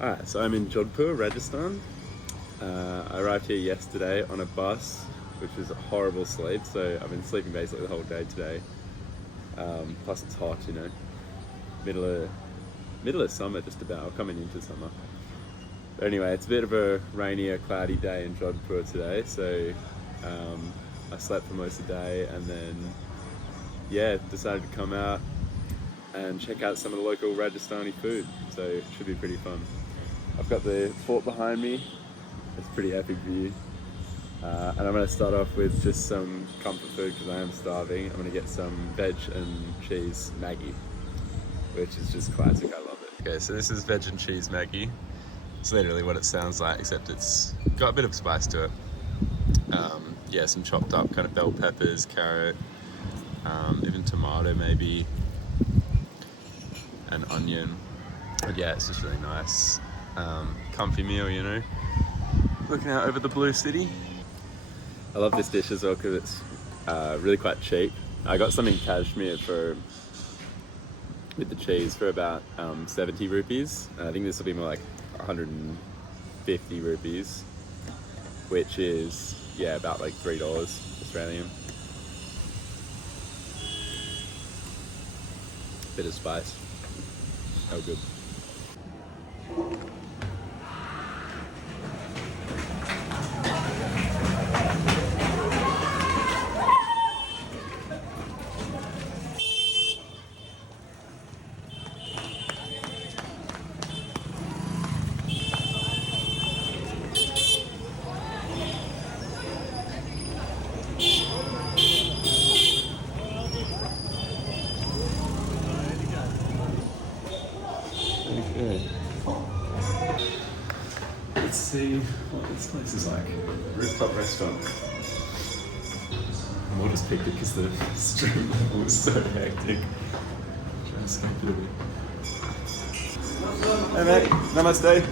Alright, so I'm in Jodhpur, Rajasthan. I arrived here yesterday on a bus, which was a horrible sleep, so I've been sleeping basically the whole day today. Plus it's hot, you know. Middle of summer just about, coming into summer. But anyway, it's a bit of a rainier, cloudy day in Jodhpur today, so I slept for most of the day and then, yeah, decided to come out and check out some of the local Rajasthani food, so it should be pretty fun. I've got the fort behind me, it's a pretty epic view. And I'm going to start off with just some comfort food because I am starving. I'm going to get some veg and cheese Maggi, which is just classic, I love it. Okay, so this is veg and cheese Maggi. It's literally what it sounds like, except it's got a bit of spice to it. Yeah, some chopped up kind of bell peppers, carrot, even tomato maybe, and onion. But yeah, it's just really nice. Comfy meal, you know. Looking out over the blue city. I love this dish as well because it's really quite cheap. I got some in Kashmir with the cheese for about 70 rupees. I think this will be more like 150 rupees, which is, yeah, about like $3 Australian. Bit of spice. Oh, good. Okay. Let's see what this place is like. Rooftop restaurant. I just picked it because the stream level was so hectic. Trying to escape it a bit. Hey mate, namaste.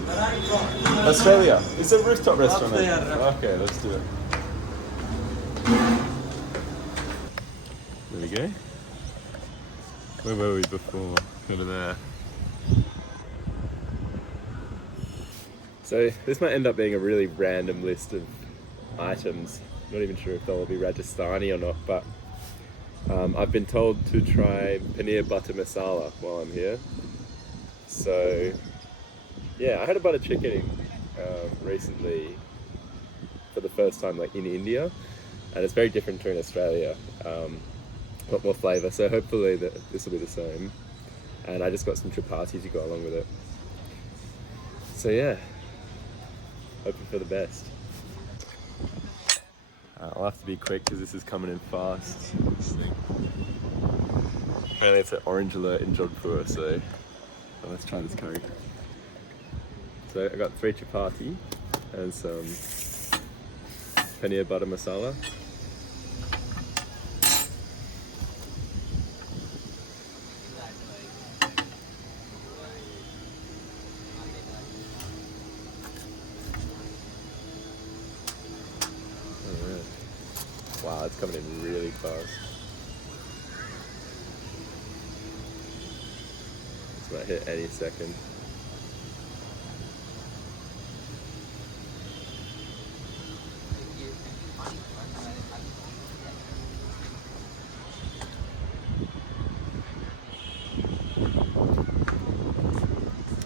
Australia. It's a rooftop restaurant. Okay, let's do it. There we go. Where were we before? Over there. So this might end up being a really random list of items. Not even sure if they'll all be Rajasthani or not, but I've been told to try paneer butter masala while I'm here. So yeah, I had a butter chicken recently for the first time, like in India, and it's very different to in Australia. A lot more flavour, so hopefully this will be the same. And I just got some chapati to go along with it. So yeah, hoping for the best. I'll have to be quick because this is coming in fast. Apparently it's an orange alert in Jodhpur, so let's try this curry. So I got 3 chapati and some paneer butter masala. Wow, it's coming in really fast. This might hit any second.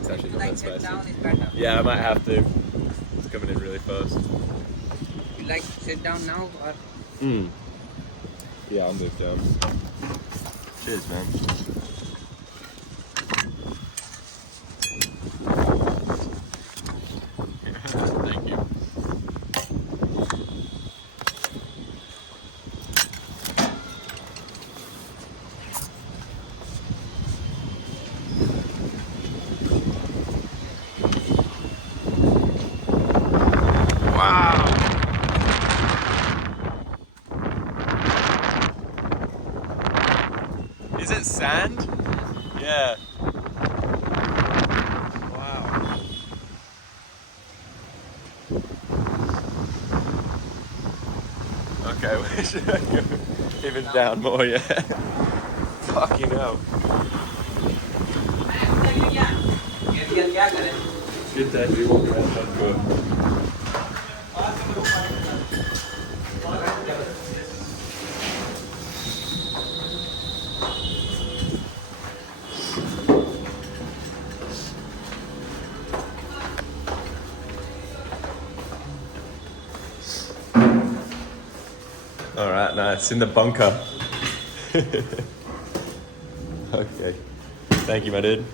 It's actually not that spicy. Yeah, I might have to. It's coming in really fast. You like to sit down now or? Yeah, I'll move down. Cheers, man. Thank you. Wow. Is it sand? Yeah. Wow. Okay, we should go even down more, yeah. Fucking hell. Good day to be walking around Jodhpur. Alright, nice. In the bunker. Okay. Thank you, my dude.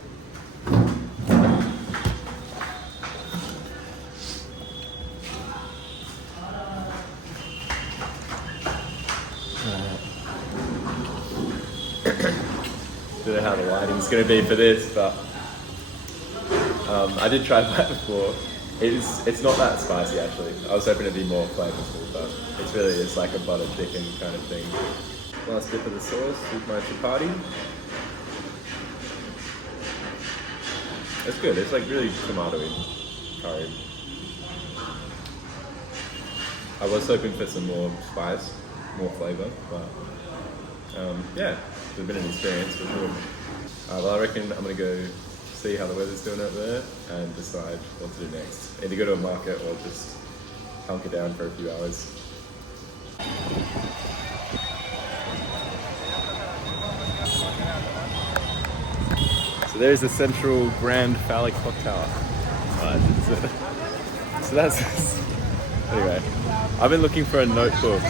Don't know how the lighting's going to be for this, but I did try that before. It's not that spicy actually. I was hoping it'd be more flavorful, but it's really is like a butter chicken kind of thing. Last dip of the sauce with my chapati. It's good. It's like really tomatoey curry. I was hoping for some more spice, more flavor, but yeah, it's been an experience for sure. Well, I reckon I'm gonna go see how the weather's doing out there and decide what to do next. Either go to a market or just hunker down for a few hours. So there's the Central Grand Phallic Clock Tower. So that's anyway. I've been looking for a notebook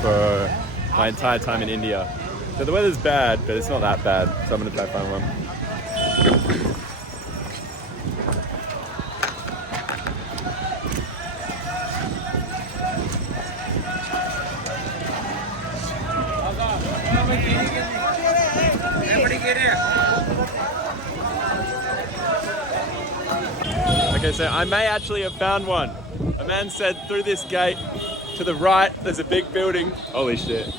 for my entire time in India. So the weather's bad, but it's not that bad. So I'm gonna try to find one. Okay, so I may actually have found one. A man said through this gate to the right, there's a big building. Holy shit.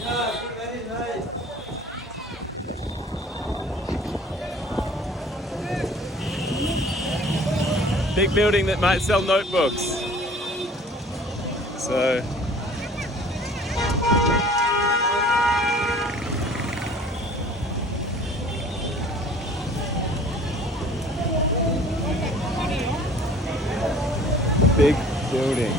Big building that might sell notebooks. So. Big building.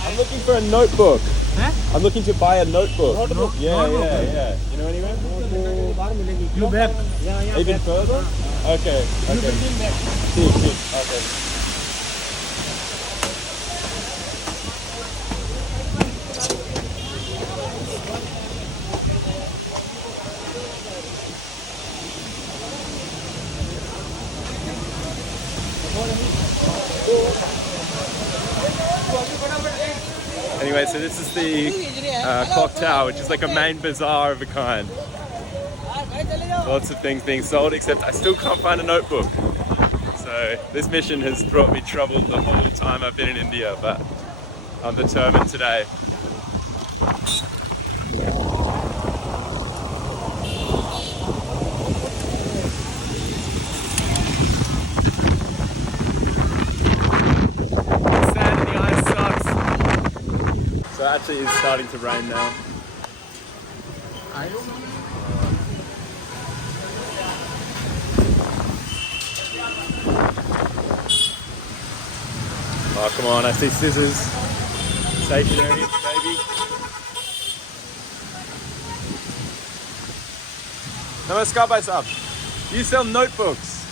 I'm looking for a notebook. Huh? I'm looking to buy a notebook. Notebook? Yeah. You know anywhere? You back. Even further? Okay. See. Okay. Anyway, so this is the clock tower, which is like a main bazaar of a kind. Lots of things being sold, except I still can't find a notebook. So this mission has brought me trouble the whole time I've been in India, but I'm determined today. So it actually is starting to rain now. Oh, come on, I see scissors. Stationery, maybe. Namaskar, bhai sahab. You sell notebooks?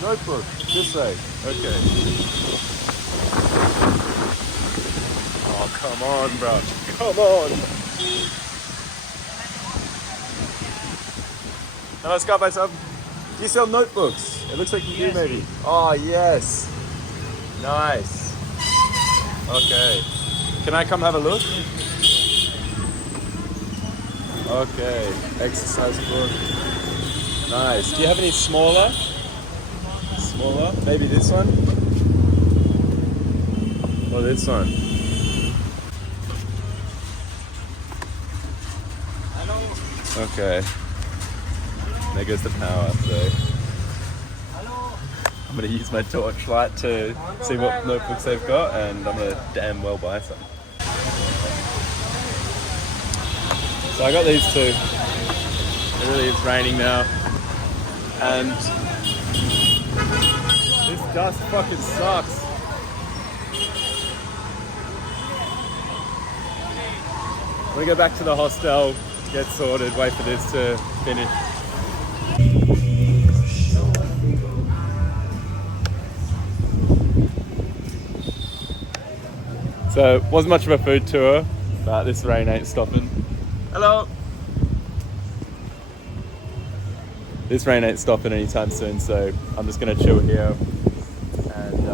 Notebook, this way. Okay. Oh, come on, bro. Come on. Namaskar, bhai sahab. You sell notebooks? It looks like you do, maybe. Oh, yes. Nice. Okay. Can I come have a look? Okay. Exercise book. Nice. Do you have any smaller? Smaller? Maybe this one? Or this one? Okay. There goes the power, so. I'm gonna use my torchlight to see what notebooks they've got, and I'm gonna damn well buy some. So I got these two. It really is raining now, and this dust fucking sucks. I'm gonna go back to the hostel, get sorted, wait for this to finish. So it wasn't much of a food tour, but this rain ain't stopping. Hello! This rain ain't stopping anytime soon, so I'm just gonna chill here and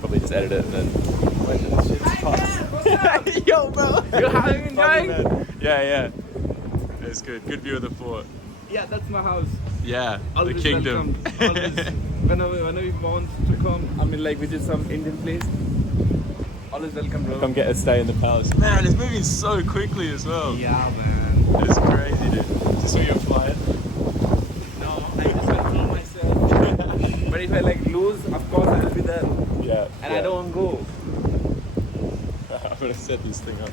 probably just edit it and then wait till this shit's past. Yo, bro! You're having enjoying? Yeah. It's good. Good view of the fort. Yeah, that's my house. Yeah, Always the kingdom. welcome. Always, whenever you want to come, I mean, like visit some Indian place. Always welcome, bro. Come get a stay in the palace. Man, it's moving so quickly as well. Yeah, man. It's crazy, dude. Just saw your flight. No, I just control myself. But if I like lose, of course I will be there. Yeah. And I don't go. I'm gonna set this thing up.